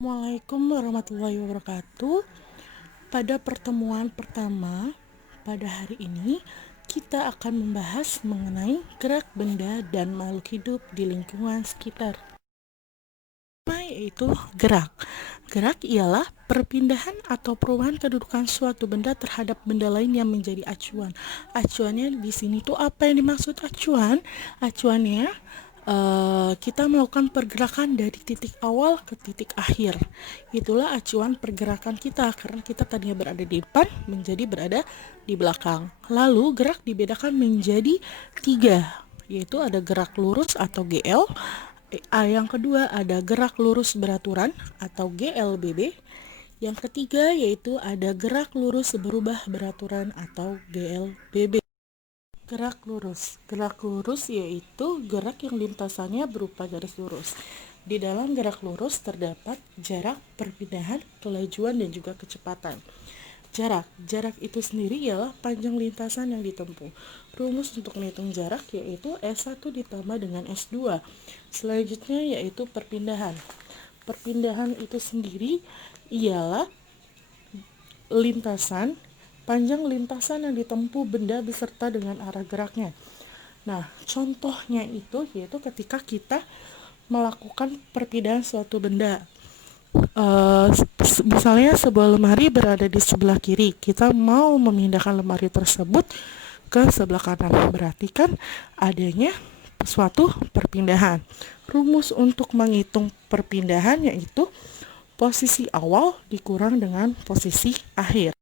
Assalamualaikum warahmatullahi wabarakatuh. Pada pertemuan pertama pada hari ini, kita akan membahas mengenai gerak benda dan makhluk hidup di lingkungan sekitar. Pertama yaitu gerak. Gerak ialah perpindahan atau perubahan kedudukan suatu benda terhadap benda lain yang menjadi acuan. Acuannya di sini tuh apa yang dimaksud acuan? Acuannya kita melakukan pergerakan dari titik awal ke titik akhir. Itulah acuan pergerakan kita, karena kita tadinya berada di depan menjadi berada di belakang. Lalu gerak dibedakan menjadi tiga, yaitu ada gerak lurus atau GL. Yang kedua ada gerak lurus beraturan atau GLBB. Yang ketiga yaitu ada gerak lurus berubah beraturan atau GLBB. Gerak lurus yaitu gerak yang lintasannya berupa garis lurus. Di dalam gerak lurus terdapat jarak, perpindahan, kelajuan, dan juga kecepatan. Jarak itu sendiri ialah panjang lintasan yang ditempuh. Rumus untuk menghitung jarak yaitu S1 ditambah dengan S2. Selanjutnya yaitu perpindahan. Perpindahan itu sendiri ialah panjang lintasan yang ditempuh benda beserta dengan arah geraknya. Nah, contohnya itu yaitu ketika kita melakukan perpindahan suatu benda. Misalnya sebuah lemari berada di sebelah kiri, kita mau memindahkan lemari tersebut ke sebelah kanan, berarti kan adanya suatu perpindahan. Rumus untuk menghitung perpindahan yaitu posisi awal dikurang dengan posisi akhir.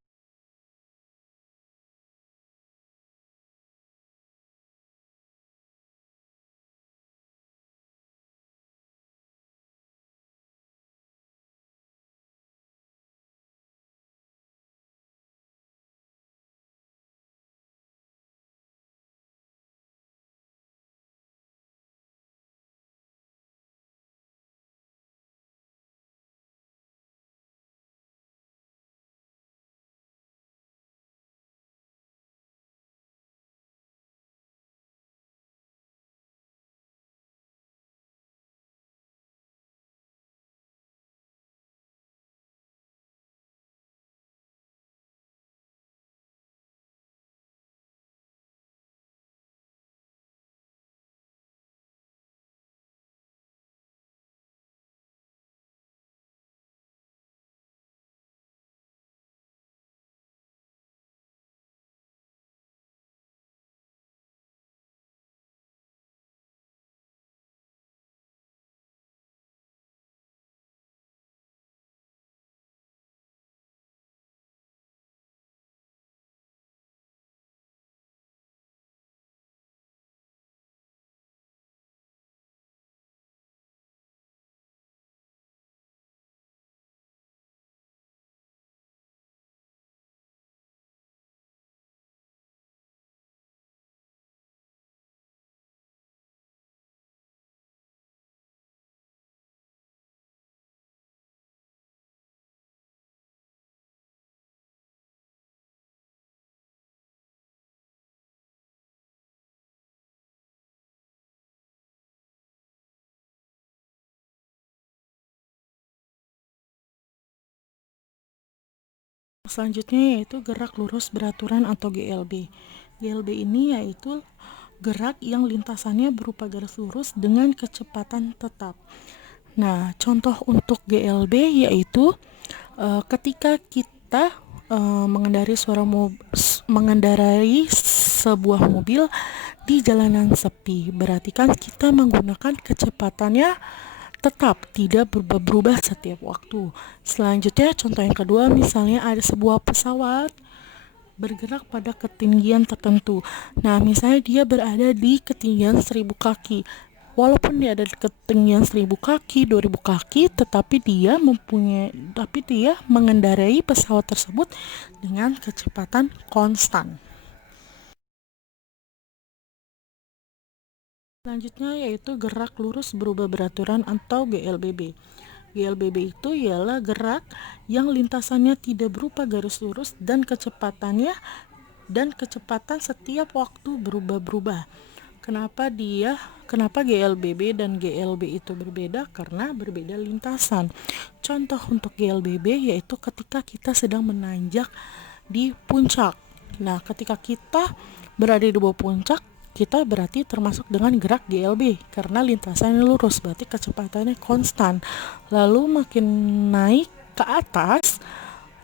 Selanjutnya yaitu gerak lurus beraturan atau GLB. GLB ini yaitu gerak yang lintasannya berupa garis lurus dengan kecepatan tetap. Nah, contoh untuk GLB yaitu ketika kita mengendarai sebuah mobil di jalanan sepi, berarti kan kita menggunakan kecepatannya tetap, tidak berubah-berubah setiap waktu. Selanjutnya contoh yang kedua, misalnya ada sebuah pesawat bergerak pada ketinggian tertentu. Nah, misalnya dia berada di ketinggian 1000 kaki. Walaupun dia ada di ketinggian 1000 kaki, 2000 kaki, tapi dia mengendarai pesawat tersebut dengan kecepatan konstan. Selanjutnya yaitu gerak lurus berubah beraturan atau GLBB. GLBB itu ialah gerak yang lintasannya tidak berupa garis lurus dan kecepatan setiap waktu berubah-berubah. Kenapa GLBB dan GLB itu berbeda? Karena berbeda lintasan. Contoh untuk GLBB yaitu ketika kita sedang menanjak di puncak. Nah, ketika kita berada di bawah puncak, kita berarti termasuk dengan gerak GLB karena lintasannya lurus, berarti kecepatannya konstan. Lalu makin naik ke atas,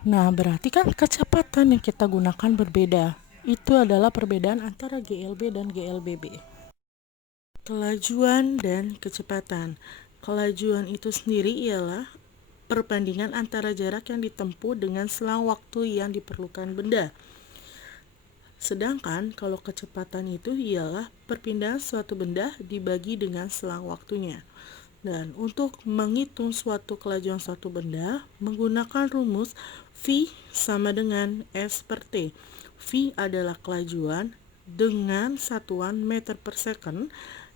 nah berarti kan kecepatan yang kita gunakan berbeda. Itu adalah perbedaan antara GLB dan GLBB. Kelajuan dan kecepatan. Kelajuan itu sendiri ialah perbandingan antara jarak yang ditempuh dengan selang waktu yang diperlukan benda. Sedangkan kalau kecepatan itu ialah perpindahan suatu benda dibagi dengan selang waktunya. Dan untuk menghitung suatu kelajuan suatu benda menggunakan rumus V sama dengan S per T. V adalah kelajuan dengan satuan meter per second.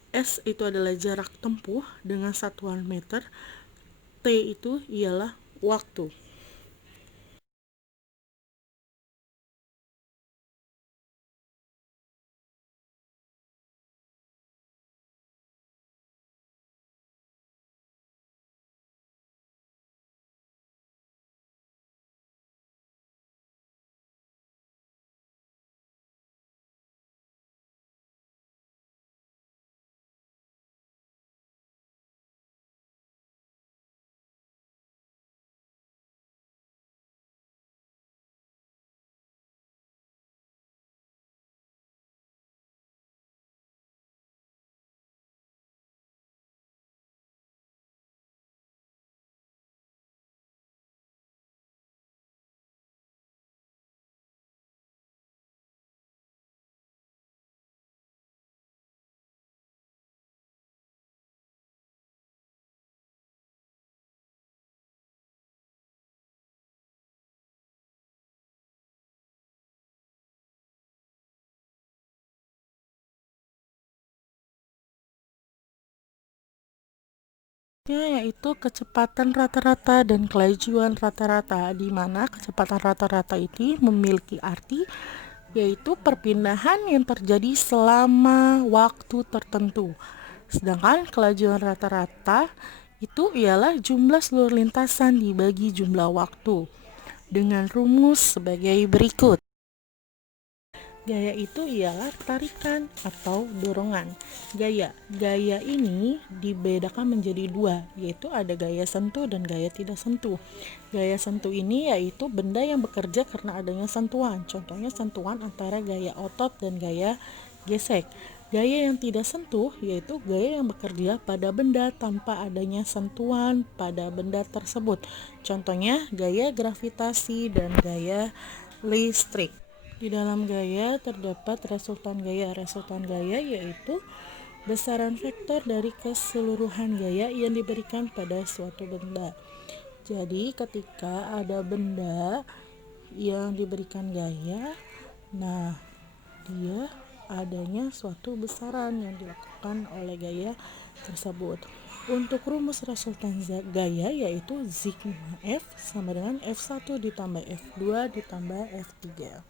S itu adalah jarak tempuh dengan satuan meter. T itu ialah waktu. Yaitu kecepatan rata-rata dan kelajuan rata-rata, di mana kecepatan rata-rata itu memiliki arti yaitu perpindahan yang terjadi selama waktu tertentu. Sedangkan kelajuan rata-rata itu ialah jumlah seluruh lintasan dibagi jumlah waktu dengan rumus sebagai berikut. Gaya itu ialah tarikan atau dorongan. Gaya ini dibedakan menjadi dua, yaitu ada gaya sentuh dan gaya tidak sentuh. Gaya sentuh ini yaitu benda yang bekerja karena adanya sentuhan. Contohnya sentuhan antara gaya otot dan gaya gesek. Gaya yang tidak sentuh yaitu gaya yang bekerja pada benda tanpa adanya sentuhan pada benda tersebut. Contohnya gaya gravitasi dan gaya listrik. Di dalam gaya terdapat resultan gaya. Resultan gaya yaitu besaran vektor dari keseluruhan gaya yang diberikan pada suatu benda. Jadi ketika ada benda yang diberikan gaya, nah dia adanya suatu besaran yang dilakukan oleh gaya tersebut. Untuk rumus resultan gaya yaitu sigma F sama dengan F1 ditambah F2 ditambah F3.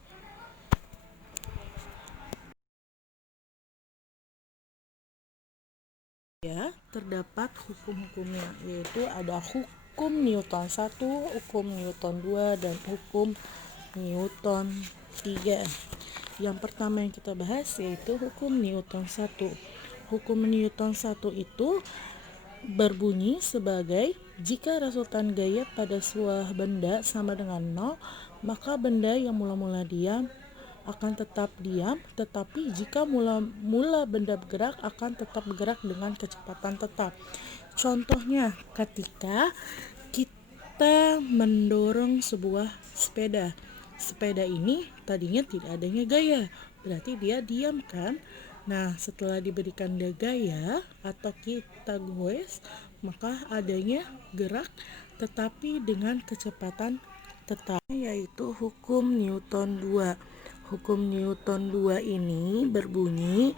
Ya, terdapat hukum-hukumnya, yaitu ada hukum Newton 1, hukum Newton 2, dan hukum Newton 3. Yang pertama yang kita bahas yaitu hukum Newton 1. Hukum Newton 1 itu berbunyi sebagai jika resultan gaya pada sebuah benda sama dengan 0, maka benda yang mula-mula diam akan tetap diam, tetapi jika mula benda bergerak akan tetap bergerak dengan kecepatan tetap. Contohnya ketika kita mendorong sebuah sepeda. Sepeda ini tadinya tidak adanya gaya, berarti dia diam kan? Nah, setelah diberikan gaya atau kita goes, maka adanya gerak tetapi dengan kecepatan tetap, yaitu hukum Newton 2. Hukum Newton 2 ini berbunyi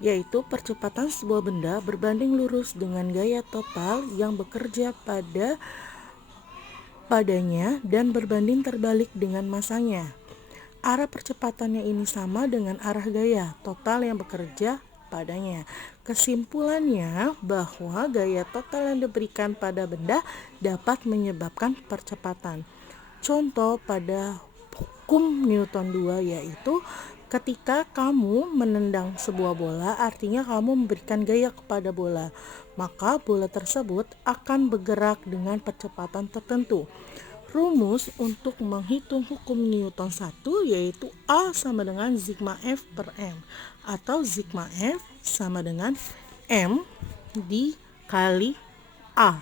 yaitu percepatan sebuah benda berbanding lurus dengan gaya total yang bekerja padanya dan berbanding terbalik dengan masanya. Arah percepatannya ini sama dengan arah gaya total yang bekerja padanya. Kesimpulannya bahwa gaya total yang diberikan pada benda dapat menyebabkan percepatan. Contoh pada hukum Newton 2 yaitu ketika kamu menendang sebuah bola, artinya kamu memberikan gaya kepada bola, maka bola tersebut akan bergerak dengan percepatan tertentu. Rumus untuk menghitung hukum Newton 1 yaitu A sama dengan sigma F per M, atau sigma F sama dengan M dikali A.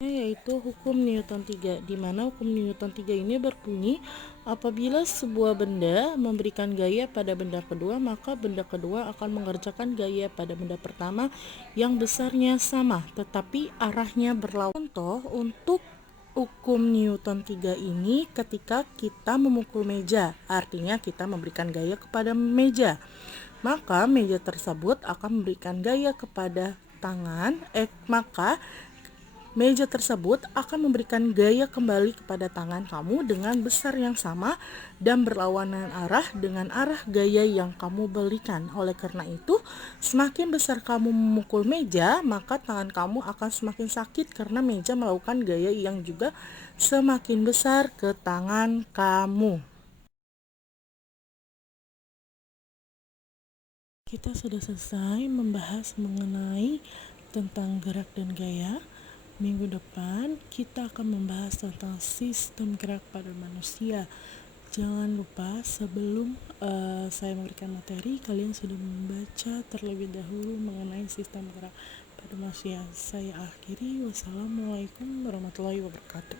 Yaitu hukum Newton 3, di mana hukum Newton 3 ini berbunyi apabila sebuah benda memberikan gaya pada benda kedua, maka benda kedua akan mengerjakan gaya pada benda pertama yang besarnya sama tetapi arahnya berlawanan. Contoh untuk hukum Newton 3 ini ketika kita memukul meja, artinya kita memberikan gaya kepada meja, maka meja tersebut akan memberikan gaya kepada tangan, maka meja tersebut akan memberikan gaya kembali kepada tangan kamu dengan besar yang sama dan berlawanan arah dengan arah gaya yang kamu berikan. Oleh karena itu, semakin besar kamu memukul meja, maka tangan kamu akan semakin sakit karena meja melakukan gaya yang juga semakin besar ke tangan kamu. Kita sudah selesai membahas mengenai tentang gerak dan gaya. Minggu depan kita akan membahas tentang sistem gerak pada manusia. Jangan lupa sebelum saya memberikan materi, kalian sudah membaca terlebih dahulu mengenai sistem gerak pada manusia. Saya akhiri, wassalamualaikum warahmatullahi wabarakatuh.